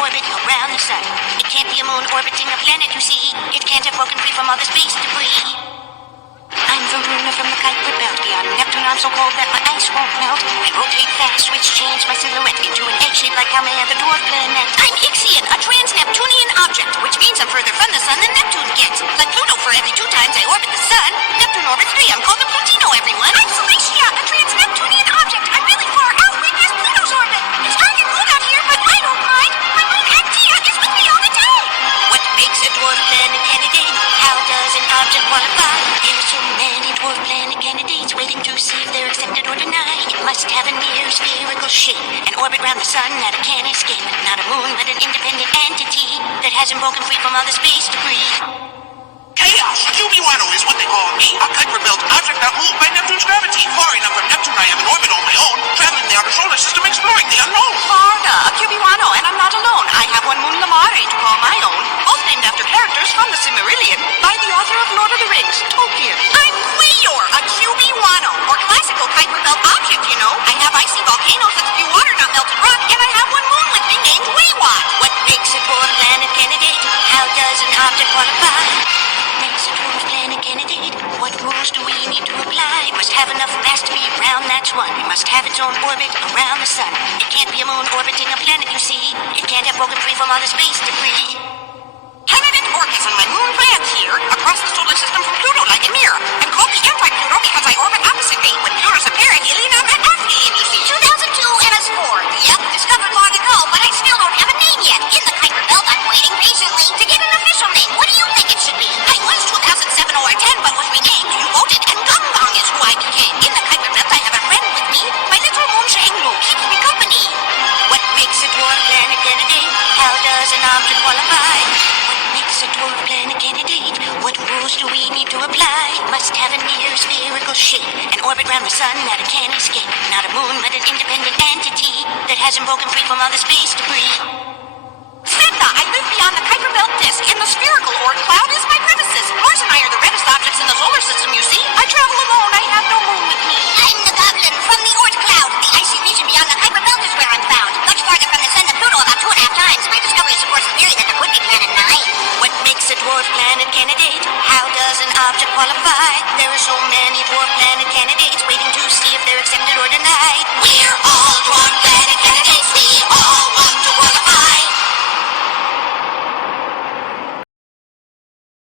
orbit around the sun. It can't be a moon orbiting a planet, you see. It can't have broken free from all the space debris. I'm Varuna from the Kuiper Belt. Beyond Neptune, I'm so cold that my ice won't melt. I rotate fast, which changes my silhouette into an egg shape like how many other dwarf planets. I'm Ixion, a trans-Neptunian object, which means I'm further from the sun than Neptune gets. Like Pluto, for every 2 times I orbit the sun, Neptune orbits 3. I'm called a Plutino, everyone. I'm Celicia, a trans-Neptunian object. I'm really far out, way past Pluto's orbit. It's dark and cold out here, but I don't mind. My moon Actia is with me all the time. What makes a dwarf planet candidate? How does an object qualify? There are so many dwarf planet candidates waiting to see if they're accepted or denied. It must have a near spherical shape, an orbit round the sun that it can't escape. Not a moon, but an independent entity that hasn't broken free from all the space debris. Chaos! A QB-1 is what they call me. A Kuiper Belt object not moved by Neptune's gravity. Far enough from Neptune, I have an orbit on my own, traveling the outer solar system, exploring the unknown. Varda, a QB-1, and I'm not alone. I have one moon Lamare to call my own, both named after characters from the Silmarillion by the author of Lord of the Rings, Tolkien. I'm Quayor, a QB-1, or classical Kuiper Belt object, you know. I have icy volcanoes that spew water, not melted rock, and I have one moon with me named Waywat. What makes a dwarf planet candidate? How does an object qualify? Makes a dwarf planet candidate? What rules do we need to apply? It must have enough mass to be round, that's one. It must have its own orbit around the sun. It can't be a moon orbiting a planet, you see. It can't have broken free from all the space debris. Candidate Orcus and my moon Vance here, across the solar system from Pluto like a mirror. I'm called the anti-Pluto because I orbit opposite me. When Pluto's a perihelion, I'm an aphelion, you see. 2002 MS4. Yep, discovered long ago, but I still don't have a name yet. In the Kuiper Belt, I'm waiting patiently to get an official name. What do you think it should be? I was 2007 or 10, but was renamed. You voted, and Gong Gong is who I became. In the Kuiper Belt, I have a friend with me. My little moon Shanglu keeps me company. What makes a dwarf planet candidate? How does an object qualify? What makes a dwarf planet candidate? What rules do we need to apply? It must have a near spherical shape, an orbit round the sun that it can't escape. Not a moon, but an independent entity that hasn't broken free from all the space debris. Sedna, I live beyond the Kuiper Belt disk, and the spherical Oort cloud is my premises. Mars and I are the reddest objects in the solar system, you see. I travel alone, I have no moon with me. I'm the goblin from the Oort cloud. The icy region beyond the Kuiper Belt is where I'm found. Much farther from the sun than Pluto, about 2.5 times. My discovery supports the theory that there could be planet 9. What makes a dwarf planet candidate? How does an object qualify? There are so many dwarf planet candidates waiting to see if they're accepted or denied. We're